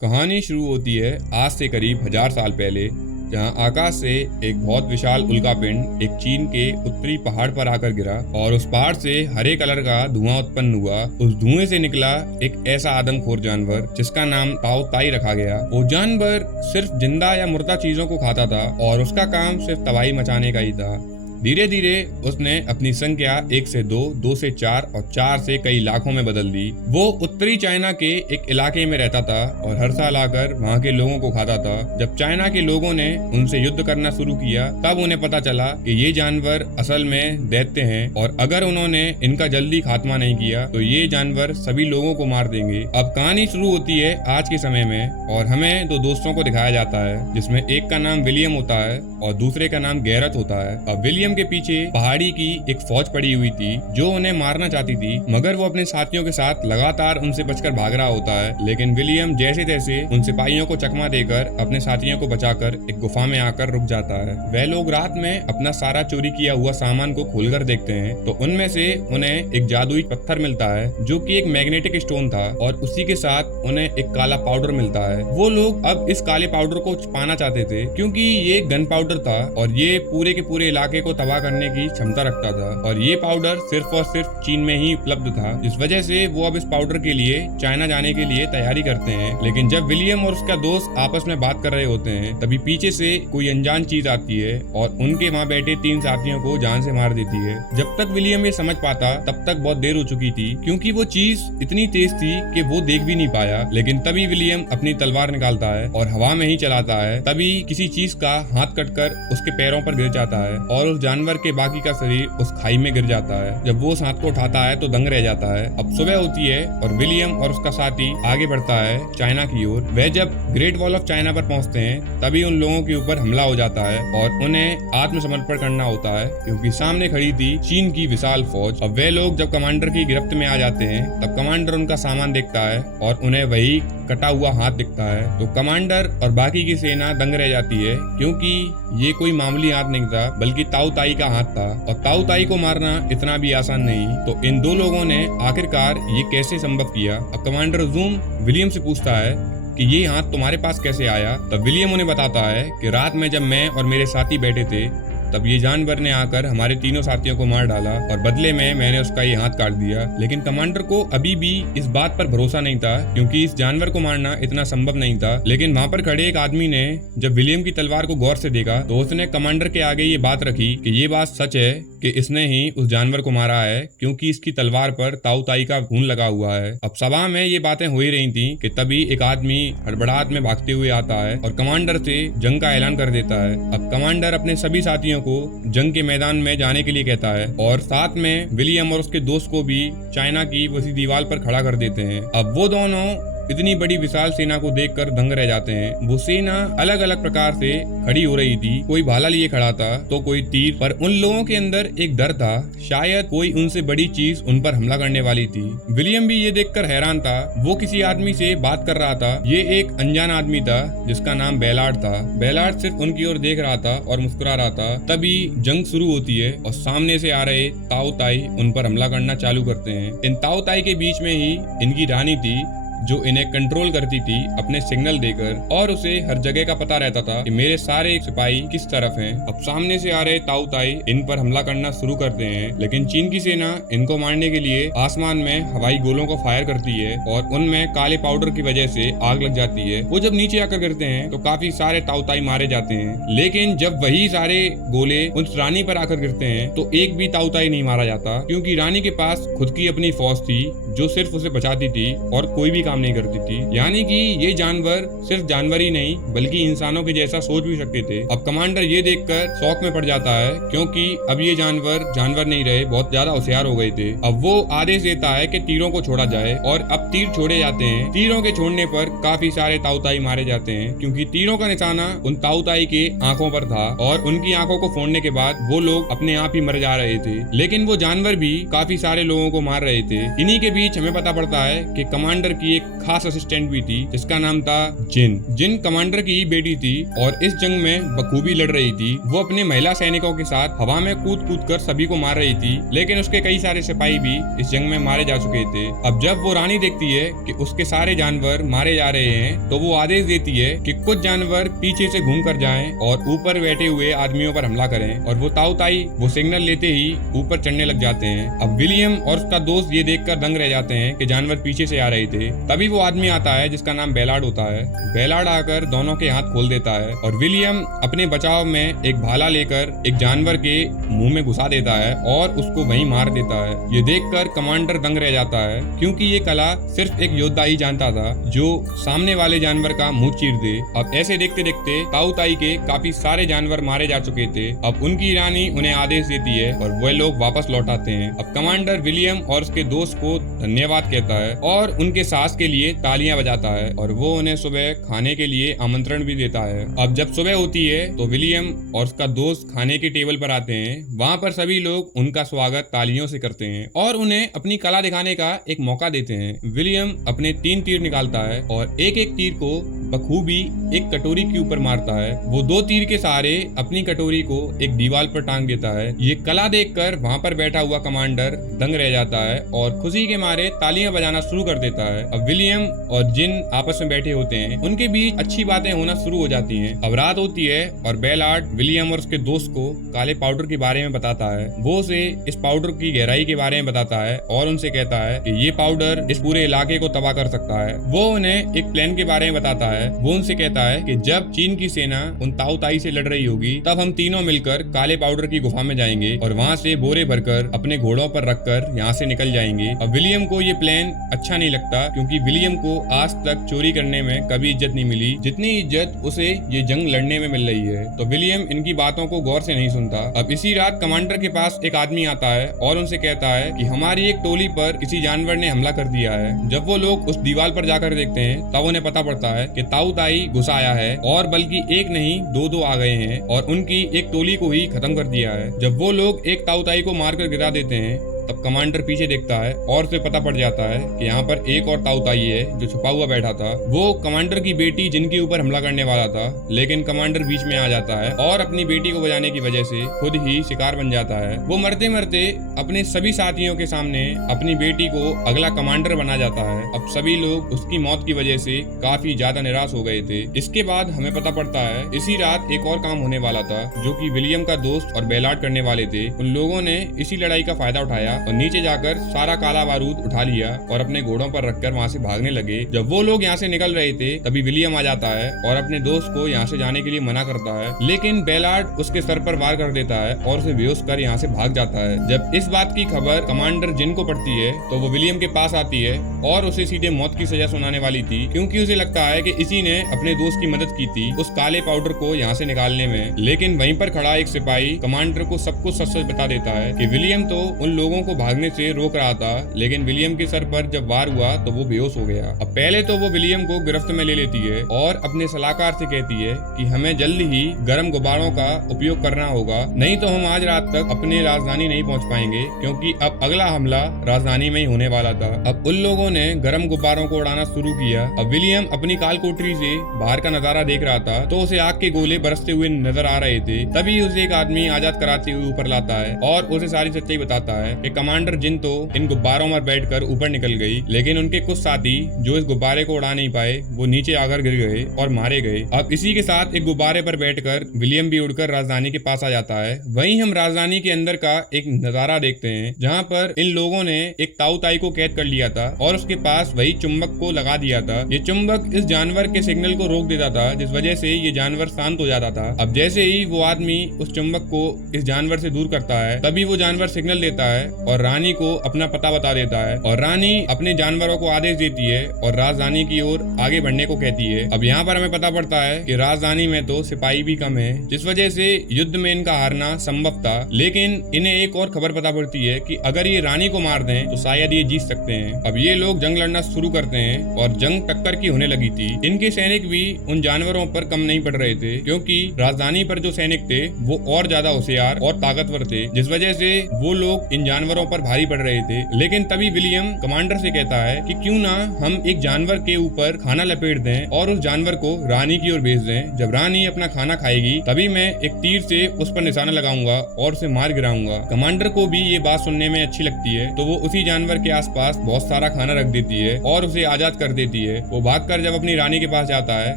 कहानी शुरू होती है आज से करीब 1000 साल पहले, जहां आकाश से एक बहुत विशाल उल्कापिंड एक चीन के उत्तरी पहाड़ पर आकर गिरा और उस पहाड़ से हरे कलर का धुआं उत्पन्न हुआ। उस धुएं से निकला एक ऐसा आदमखोर जानवर जिसका नाम ताओ ताई रखा गया। वो जानवर सिर्फ जिंदा या मुर्दा चीजों को खाता था और उसका काम सिर्फ तबाही मचाने का ही था। धीरे धीरे उसने अपनी संख्या 1 से 2, 2 से 4 और 4 से कई लाखों में बदल दी। वो उत्तरी चाइना के एक इलाके में रहता था और हर साल आकर वहाँ के लोगों को खाता था। जब चाइना के लोगों ने उनसे युद्ध करना शुरू किया तब उन्हें पता चला कि ये जानवर असल में दैत्य हैं और अगर उन्होंने इनका जल्दी खात्मा नहीं किया तो ये जानवर सभी लोगों को मार देंगे। अब कहानी शुरू होती है आज के समय में और हमें दो दोस्तों को दिखाया जाता है, जिसमें एक का नाम विलियम होता है और दूसरे का नाम गैरत होता है। अब विलियम के पीछे पहाड़ी की एक फौज पड़ी हुई थी जो उन्हें मारना चाहती थी, मगर वो अपने साथियों के साथ लगातार उनसे बचकर भाग रहा होता है। लेकिन विलियम जैसे तैसे उन सिपाहियों को चकमा देकर अपने साथियों को बचाकर एक गुफा में आकर रुक जाता है। वह लोग रात में अपना सारा चोरी किया हुआ सामान को खोलकर देखते हैं तो उनमें से उन्हें एक जादुई पत्थर मिलता है जो कि एक मैग्नेटिक स्टोन था और उसी के साथ उन्हें एक काला पाउडर मिलता है। वो लोग अब इस काले पाउडर को पाना चाहते थे क्योंकि ये गन पाउडर था और ये पूरे के पूरे इलाके को तबाह करने की क्षमता रखता था और ये पाउडर सिर्फ और सिर्फ चीन में ही उपलब्ध था। इस वजह से वो अब इस पाउडर के लिए चाइना जाने के लिए तैयारी करते हैं। लेकिन जब विलियम और उसका दोस्त आपस में बात कर रहे होते हैं तभी पीछे से कोई अनजान चीज आती है और उनके वहाँ बैठे 3 साथियों को जान से मार देती है। जब तक विलियम ये समझ पाता तब तक बहुत देर हो चुकी थी क्योंकि वो चीज इतनी तेज थी कि वो देख भी नहीं पाया। लेकिन तभी विलियम अपनी तलवार निकालता है और हवा में ही चलाता है। तभी किसी चीज का हाथ कटकर उसके पैरों पर गिर जाता है और उस जानवर के बाकी का शरीर उस खाई में गिर जाता है। जब वो उस हाथ को उठाता है तो दंग रह जाता है। अब सुबह होती है और विलियम और उसका साथी आगे बढ़ता है चाइना की ओर। वह जब ग्रेट वॉल ऑफ चाइना पर पहुंचते हैं तभी उन लोगों के ऊपर हमला हो जाता है और उन्हें आत्मसमर्पण करना होता है क्योंकि सामने खड़ी थी चीन की विशाल फौज। अब वे लोग जब कमांडर की गिरफ्त में आ जाते हैं तब कमांडर उनका सामान देखता है और उन्हें वही कटा हुआ हाथ दिखता है। तो कमांडर और बाकी की सेना दंग रह जाती है क्योंकि ये कोई मामूली हाथ नहीं था बल्कि ताऊ ताई का हाथ था और ताऊ ताई को मारना इतना भी आसान नहीं। तो इन दो लोगों ने आखिरकार ये कैसे संभव किया। अब कमांडर जूम विलियम से पूछता है कि ये हाथ तुम्हारे पास कैसे आया। तब विलियम उन्हें बताता है कि रात में जब मैं और मेरे साथी बैठे थे तब ये जानवर ने आकर हमारे तीनों साथियों को मार डाला और बदले में मैंने उसका ये हाथ काट दिया। लेकिन कमांडर को अभी भी इस बात पर भरोसा नहीं था क्योंकि इस जानवर को मारना इतना संभव नहीं था। लेकिन वहाँ पर खड़े एक आदमी ने जब विलियम की तलवार को गौर से देखा तो उसने कमांडर के आगे ये बात रखी कि ये बात सच है कि इसने ही उस जानवर को मारा है क्योंकि इसकी तलवार पर ताऊ ताई का खून लगा हुआ है। अब सभा में ये बातें हो ही रही थी कि तभी एक आदमी हड़बड़ाहट में भागते हुए आता है और कमांडर से जंग का ऐलान कर देता है। अब कमांडर अपने सभी साथियों को जंग के मैदान में जाने के लिए कहता है और साथ में विलियम और उसके दोस्त को भी चाइना की उसी दीवार पर खड़ा कर देते हैं। अब वो दोनों इतनी बड़ी विशाल सेना को देखकर दंग रह जाते हैं। वो सेना अलग अलग प्रकार से खड़ी हो रही थी, कोई भाला लिए खड़ा था तो कोई तीर, पर उन लोगों के अंदर एक डर था, शायद कोई उनसे बड़ी चीज उन पर हमला करने वाली थी। विलियम भी ये देखकर हैरान था। वो किसी आदमी से बात कर रहा था। ये एक अनजान आदमी था जिसका नाम बेलार्ड था। बेलार्ड सिर्फ उनकी ओर देख रहा था और मुस्कुरा रहा था। तभी जंग शुरू होती है और सामने से आ रहे ताऊ ताई उन पर हमला करना चालू करते हैं। इन ताऊ ताई के बीच में ही इनकी रानी थी जो इन्हें कंट्रोल करती थी अपने सिग्नल देकर और उसे हर जगह का पता रहता था कि मेरे सारे सिपाही किस तरफ हैं। अब सामने से आ रहे ताऊ ताई इन पर हमला करना शुरू करते हैं लेकिन चीन की सेना इनको मारने के लिए आसमान में हवाई गोलों को फायर करती है और उनमें काले पाउडर की वजह से आग लग जाती है। वो जब नीचे आकर गिरते हैं तो काफी सारे ताऊ ताई मारे जाते हैं। लेकिन जब वही सारे गोले उस रानी पर आकर गिरते हैं तो एक भी ताऊ ताई नहीं मारा जाता क्योंकि रानी के पास खुद की अपनी फौज थी जो सिर्फ उसे बचाती थी और कोई भी काम नहीं करती थी। यानी कि ये जानवर सिर्फ जानवर ही नहीं बल्कि इंसानों के जैसा सोच भी सकते थे। अब कमांडर ये देखकर शौक में पड़ जाता है क्योंकि अब ये जानवर नहीं रहे, बहुत ज्यादा होशियार हो गए थे। अब वो आदेश देता है कि तीरों को छोड़ा जाए और अब तीर छोड़े जाते हैं। तीरों के छोड़ने पर काफी सारे ताऊ ताई मारे जाते हैं क्योंकि तीरों का निशाना उन ताऊ ताई के आंखों पर था और उनकी आंखों को फोड़ने के बाद वो लोग अपने आप ही मर जा रहे थे। लेकिन वो जानवर भी काफी सारे लोगों को मार रहे थे। इन्हीं के बीच हमें पता पड़ता है कि कमांडर की एक खास असिस्टेंट भी थी जिसका नाम था जिन। जिन कमांडर की बेटी थी और इस जंग में बखूबी लड़ रही थी। वो अपने महिला सैनिकों के साथ हवा में कूद कूद कर सभी को मार रही थी, लेकिन उसके कई सारे सिपाही भी इस जंग में मारे जा चुके थे। अब जब वो रानी देखती है कि उसके सारे जानवर मारे जा रहे हैं तो वो आदेश देती है कि कुछ जानवर पीछे से घूम कर जाएं और ऊपर बैठे हुए आदमियों पर हमला करें, और वो ताऊ ताई वो सिग्नल लेते ही ऊपर चढ़ने लग जाते हैं। अब विलियम और उसका दोस्त ये देखकर दंग रह जाते हैं कि जानवर पीछे से आ रहे थे। तभी वो आदमी आता है जिसका नाम बेलार्ड होता है। बेलार्ड आकर दोनों के हाथ खोल देता है और विलियम अपने बचाव में एक भाला लेकर एक जानवर के मुंह में घुसा देता है और उसको वहीं मार देता है। ये देखकर कमांडर दंग रह जाता है, क्योंकि ये कला सिर्फ एक योद्धा ही जानता था जो सामने वाले जानवर का मुंह चीर दे। अब ऐसे देखते देखते ताऊ ताई के काफी सारे जानवर मारे जा चुके थे। अब उनकी रानी उन्हें आदेश देती है और वह लोग वापस लौट आते हैं। अब कमांडर विलियम और उसके दोस्त को धन्यवाद कहता है और उनके साहस के लिए तालियां बजाता है, और वो उन्हें सुबह खाने के लिए आमंत्रण भी देता है। अब जब सुबह होती है तो विलियम और उसका दोस्त खाने की टेबल पर आते हैं। वहाँ पर सभी लोग उनका स्वागत तालियों से करते हैं और उन्हें अपनी कला दिखाने का एक मौका देते हैं। विलियम अपने 3 तीर निकालता है और एक एक तीर को बखूबी एक कटोरी के ऊपर मारता है। वो 2 तीर के सहारे अपनी कटोरी को एक दीवार पर टांग देता है। ये कला देखकर वहाँ पर बैठा हुआ कमांडर दंग रह जाता है और खुशी के मारे तालियां बजाना शुरू कर देता है। अब विलियम और जिन आपस में बैठे होते हैं, उनके बीच अच्छी बातें होना शुरू हो जाती हैं। अब रात होती है और बेलार्ड विलियम और उसके दोस्त को काले पाउडर के बारे में बताता है। वो उसे इस पाउडर की गहराई के बारे में बताता है और उनसे कहता है कि ये पाउडर इस पूरे इलाके को तबाह कर सकता है। वो उन्हें एक प्लान के बारे में बताता है। वो उनसे कहता है कि जब चीन की सेना उन ताऊ ताई से लड़ रही होगी तब हम तीनों मिलकर काले पाउडर की गुफा में जाएंगे और वहाँ से बोरे भरकर अपने घोड़ों पर रखकर यहाँ से निकल जाएंगे। अब विलियम को ये प्लान अच्छा नहीं लगता, क्योंकि विलियम को आज तक चोरी करने में कभी इज्जत नहीं मिली जितनी इज्जत उसे ये जंग लड़ने में मिल रही है। तो विलियम इनकी बातों को गौर से नहीं सुनता। अब इसी रात कमांडर के पास एक आदमी आता है और उनसे कहता है कि हमारी एक टोली पर किसी जानवर ने हमला कर दिया है। जब वो लोग उस दीवार पर जाकर देखते हैं तब उन्हें पता पड़ता है कि ताऊ ताई गुस्सा आया है और बल्कि एक नहीं 2 आ गए हैं और उनकी एक टोली को ही खत्म कर दिया है। जब वो लोग एक ताऊ ताई को मारकर गिरा देते हैं तब कमांडर पीछे देखता है और उसे पता पड़ जाता है कि यहाँ पर एक और ताऊ ताई है जो छुपा हुआ बैठा था। वो कमांडर की बेटी जिनके ऊपर हमला करने वाला था, लेकिन कमांडर बीच में आ जाता है और अपनी बेटी को बचाने की वजह से खुद ही शिकार बन जाता है। वो मरते मरते अपने सभी साथियों के सामने अपनी बेटी को अगला कमांडर बना जाता है। अब सभी लोग उसकी मौत की वजह से काफी ज्यादा निराश हो गए थे। इसके बाद हमें पता पड़ता है इसी रात एक और काम होने वाला था जो कि विलियम का दोस्त और बेलार्ड करने वाले थे। उन लोगों ने इसी लड़ाई का फायदा उठाया और नीचे जाकर सारा काला बारूद उठा लिया और अपने घोड़ों पर रखकर वहाँ से भागने लगे। जब वो लोग यहाँ से निकल रहे थे तभी विलियम आ जाता है और अपने दोस्त को यहाँ से जाने के लिए मना करता है, लेकिन बेलार्ड उसके सर पर वार कर देता है और उसे बेहोश कर यहाँ से भाग जाता है। जब इस बात की खबर कमांडर जिन को पड़ती है तो वो विलियम के पास आती है और उसे सीधे मौत की सजा सुनाने वाली थी, क्योंकि उसे लगता है कि इसी ने अपने दोस्त की मदद की थी उस काले पाउडर को यहाँ से निकालने में। लेकिन वहीं पर खड़ा एक सिपाही कमांडर को सब कुछ सच सच बता देता है कि विलियम तो उन लोगों को भागने से रोक रहा था, लेकिन विलियम के सर पर जब वार हुआ तो वो बेहोश हो गया। अब पहले तो वो विलियम को गिरफ्त में ले लेती है और अपने सलाहकार से कहती है कि हमें जल्द ही गर्म गुब्बारों का उपयोग करना होगा, नहीं तो हम आज रात तक अपने राजधानी नहीं पहुंच पाएंगे, क्योंकि अब अगला हमला राजधानी में ही होने वाला था। अब उन लोगों ने गर्म गुब्बारों को उड़ाना शुरू किया। अब विलियम अपनी काल कोठरी से बाहर का नजारा देख रहा था तो उसे आग के गोले बरसते हुए नजर आ रहे थे। तभी उसे एक आदमी आजाद कराते हुए ऊपर लाता है और उसे सारी सच्चाई बताता है कि कमांडर जिन तो इन गुब्बारों में बैठकर ऊपर निकल गई, लेकिन उनके कुछ साथी जो इस गुब्बारे को उड़ा नहीं पाए वो नीचे आकर गिर गए और मारे गए। अब इसी के साथ एक गुब्बारे पर बैठकर विलियम भी उड़कर राजधानी के पास आ जाता है। वहीं हम राजधानी के अंदर का एक नजारा देखते हैं जहाँ पर इन लोगों ने एक ताऊ ताई को कैद कर लिया था और उसके पास वही चुंबक को लगा दिया था। ये चुंबक इस जानवर के सिग्नल को रोक देता था, जिस वजह से ये जानवर शांत हो जाता था। अब जैसे ही वो आदमी उस चुंबक को इस जानवर से दूर करता है तभी वो जानवर सिग्नल देता है और रानी को अपना पता बता देता है और रानी अपने जानवरों को आदेश देती है और राजधानी की ओर आगे बढ़ने को कहती है। अब यहाँ पर हमें पता पड़ता है कि राजधानी में तो सिपाही भी कम है, जिस वजह से युद्ध में इनका हारना संभव था। लेकिन इन्हें एक और खबर पता पड़ती है कि अगर ये रानी को मार दें तो शायद ये जीत सकते हैं। अब ये लोग जंग लड़ना शुरू करते हैं और जंग टक्कर की होने लगी थी। इनके सैनिक भी उन जानवरों पर कम नहीं पड़ रहे थे, क्योंकि राजधानी पर जो सैनिक थे वो और ज्यादा होशियार और ताकतवर थे, जिस वजह से वो लोग इन जानवरों जानवरों पर भारी पड़ रहे थे। लेकिन तभी विलियम कमांडर से कहता है कि क्यों ना हम एक जानवर के ऊपर खाना लपेट दें और उस जानवर को रानी की ओर भेज दें। जब रानी अपना खाना खाएगी तभी मैं एक तीर से उस पर निशाना लगाऊंगा और उसे मार गिराऊंगा। कमांडर को भी ये बात सुनने में अच्छी लगती है, तो वो उसी जानवर के आसपास बहुत सारा खाना रख देती है और उसे आजाद कर देती है। वो भागकर जब अपनी रानी के पास जाता है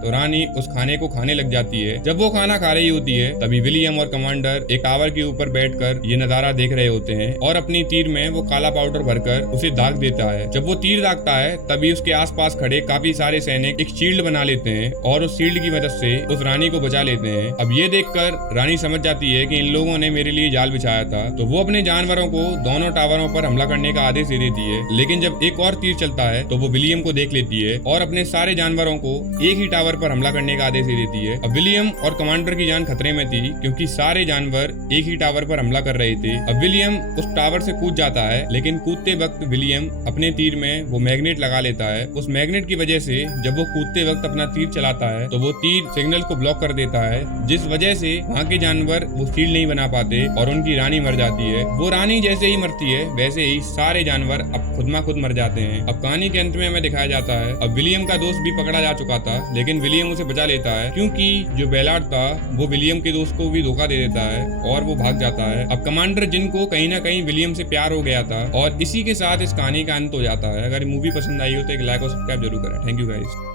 तो रानी उस खाने को खाने लग जाती है। जब वो खाना खा रही होती है तभी विलियम और कमांडर एक टावर के ऊपर बैठकर ये नजारा देख रहे होते हैं और अपनी तीर में वो काला पाउडर भरकर उसे दाग देता है। जब वो तीर दागता है तभी उसके आसपास खड़े काफी सारे सैनिक एक शील्ड बना लेते हैं और उस शील्ड की मदद से उस रानी को बचा लेते हैं। अब ये देखकर रानी समझ जाती है कि इन लोगों ने मेरे लिए जाल बिछाया था, तो वो अपने जानवरों को दोनों टावरों पर हमला करने का आदेश दे देती है। लेकिन जब एक और तीर चलता है तो वो विलियम को देख लेती है और अपने सारे जानवरों को एक ही टावर पर हमला करने का आदेश दे देती है। अब विलियम और कमांडर की जान खतरे में थी क्योंकि सारे जानवर एक ही टावर पर हमला कर रहे थे। अब विलियम उस टावर से कूद जाता है, लेकिन कूदते वक्त विलियम अपने तीर में वो मैग्नेट लगा लेता है। उस मैग्नेट की वजह से जब वो कूदते वक्त अपना तीर चलाता है तो वो तीर सिग्नल को ब्लॉक कर देता है, जिस वजह से वहाँ के जानवर वो शील्ड नहीं बना पाते और उनकी रानी मर जाती है। वो रानी जैसे ही मरती है वैसे ही सारे जानवर अब खुद मर जाते हैं। अब कहानी के अंत में हमें दिखाया जाता है अब विलियम का दोस्त भी पकड़ा जा चुका था, लेकिन विलियम उसे बचा लेता है क्योंकि जो बेलार्ड था वो विलियम के दोस्त को भी धोखा दे देता है और वो भाग जाता है। अब कमांडर जिनको कहीं ना कहीं विलियम से प्यार हो गया था, और इसी के साथ इस कहानी का अंत हो जाता है। अगर मूवी पसंद आई हो तो एक लाइक और सब्सक्राइब जरूर करें। Thank you guys.